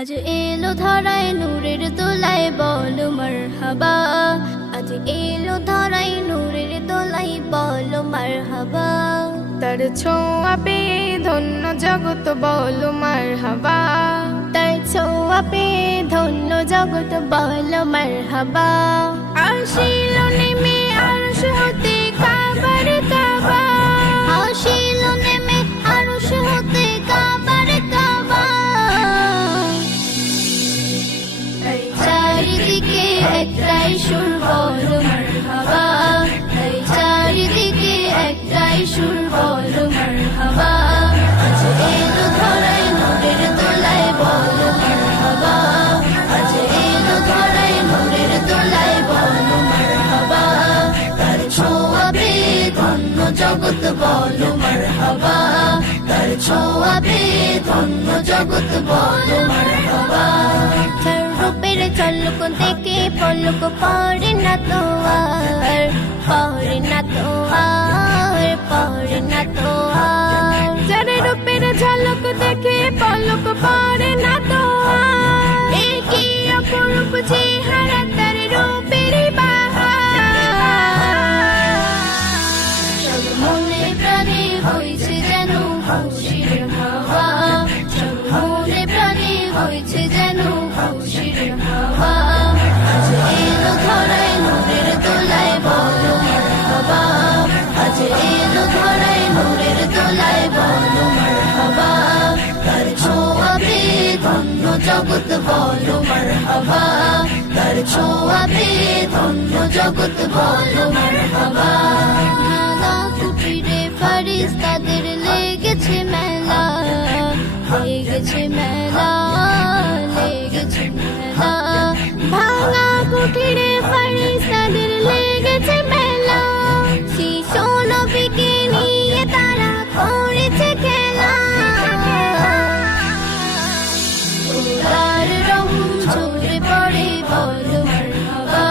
আজ এলো ধরায় নূরের দোলায় বলো মারহাবা। আজ এলো ধরায় নূরের দোলায় বলো মারহাবা। তার ছোঁয়া পেয়ে ধন্য জগৎ বলো মারহাবা। তার ছোঁয়া পেয়ে ধন্য জগৎ বলো মারহাবা। আসিল নেমে আরশ হতে কাবার কাবা। আসিল নেমে আরশ হতে কাবার কাবা। তাই চারিদিকে একটাই সুর বলো মারহাবা। তাই চারিদিকে একটাই সুর বলো মারহাবা। আজ এলো ধরায় নূরের দোলায় বলো মারহাবা। আজ এলো ধরায় নূরের দোলায় বলো মারহাবা। তার ছোঁয়া পেয়ে ধন্য জগৎ বলো মারহাবা। তার ছোঁয়া পেয়ে ধন্য জগৎ বলো মারহাবা। তার রূপের ঝলক দেখে পলক পড়ে না তো আর, পড়ে না তো আর, পড়ে না তো আর। যার রূপের ঝলক দেখে পলক পড়ে না তো আর। এ কি অপরূপ চেহারা তার রূপের বাহার। সব মনে প্রাণে হয়েছে যেন খুশির হাওয়া। সব মনে প্রাণে হয়েছে যেন খুশির হাওয়া। আজ এলো ধরায় নূরের দোলায় বলো মারহাবা। আজ এলো ধরায় নূরের দোলায় বলো মারহাবা। তার ছোঁয়া পেয়ে ধন্য জগৎ বলো মারহাবা। তার ছোঁয়া পেয়ে ধন্য জগৎ বলো মারহাবা। ভাঙা কুটিরে ফারিস্তাদের লেগেছে মেলা, লেগেছে মেলা, লেগেছে মেলা। ভাঙা কুটিরে ফারিস্তাদের লেগেছে মেলা। শিশু নবীকে নিয়ে তারা করেছে খেলা। খোদার রহম ঝরে পড়ে বলো মারহাবা।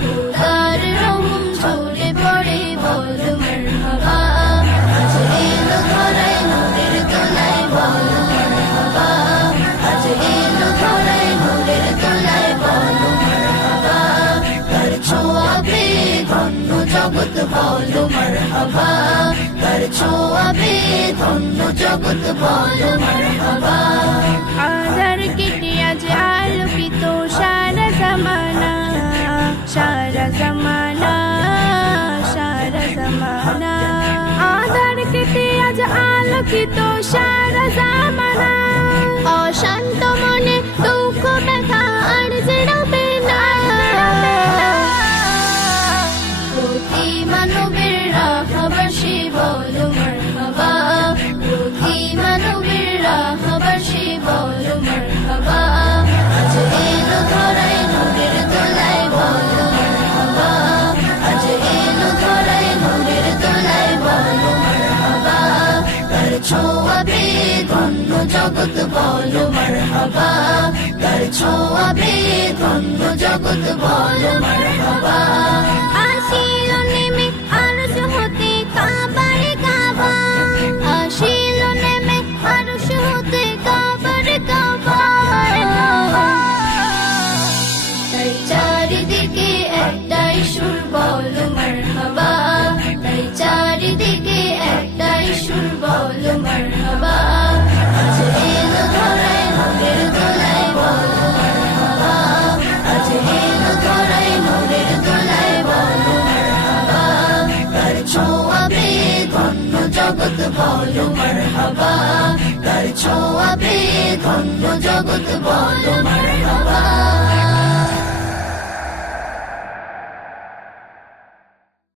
খোদার রহম ঝরে পড়ে বলো মারহাবা। আজ এলো ধরায় নূরের দোলায় বলো মারহাবা। আজ এলো ধরায় নূরের দোলায় বলো মারহাবা। তার ছোঁয়া পেয়ে ধন্য জগৎ বলো মারহাবা। তার ছোঁয়া পেয়ে ধন্য জগৎ বলো মারহাবা। আধার কেটে আজ আলোকিত সারা জামানা, সারা জামানা, সারা জামানা। আধার কেটে আজ আলোকিত সারা জামানা। অশান্ত মনে দুঃখ ব্যথা আর যে রবে না। প্রতি মানবের রাহবাসী বলো মারহাবা। প্রতি মানবের রাহবাসী বলো মারহাবা। আজ এলো ধরায় নূরের দোলায় বলো মারহাবা। আজ এলো ধরায় নূরের দোলায় বলো মারহাবা। তার ছোঁয়া পেয়ে ধন্য জগৎ বলো মারহাবা। তার ছোঁয়া পেয়ে ধন্য জগৎ বলো মারহাবা। আসিল নেমে আরশ হতে কাবার কাবা। আসিল নেমে আরশ হতে কাবার কাবা। তাই চারিদিকে একটাই সুর বলো মারহাবা। তাই চারিদিকে একটাই সুর বলো মারহাবা। আজ এলো ধরায় নূরের দোলায় বলো মারহাবা। আজ এলো ধরায় নূরের দোলায় বলো মারহাবা। তার ছোঁয়া পেয়ে ধন্য জগৎ বলো মারহাবা। তার ছোঁয়া পেয়ে ধন্য জগৎ বলো মারহাবা।